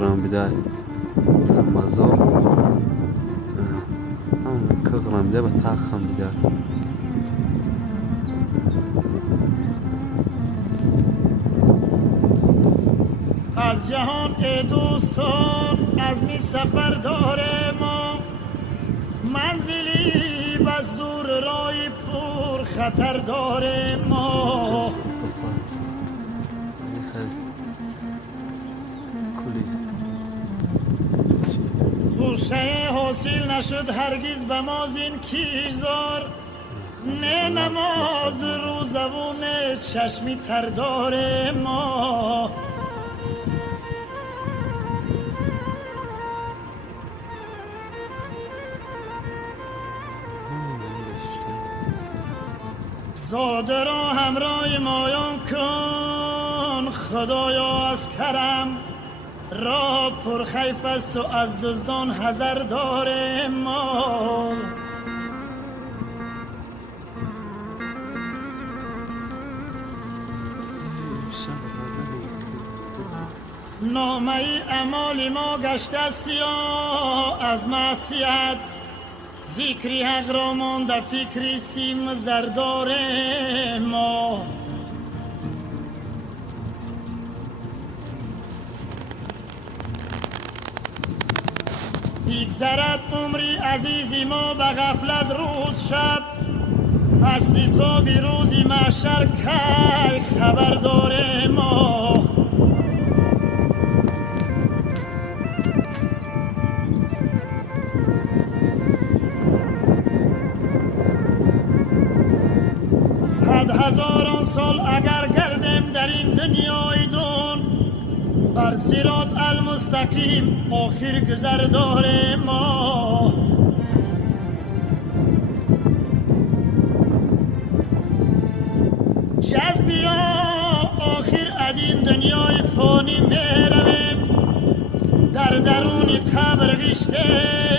gram bidai mazor که gram bidai ba ta kham bidai از جهان ای دوستان عزمی سفر داره ما منزلی بس دور رای پر خطر داره ما توشه حاصل نشد هرگز به ما زین کیزار نه نماز روزبون چشمی تر داره ما زاده را همراه مایان کن خدایا از کرم راه پرخیف است و از دزدان حذر داره ما نامه ای اعمال ما گشته سیاه از معصیت ذکری حق را مانده فکری سیم زردار ما بگذرد عمری عزیزی ما به غفلت روز شب از حساب روزی محشر کی خبردار ما صد هزاران سال اگر گردیم در این دنیای دون بر صراط المستقیم آخر گذردار ما جذبیا آخر ادین دنیای فانی می رویم در درون قبر غشته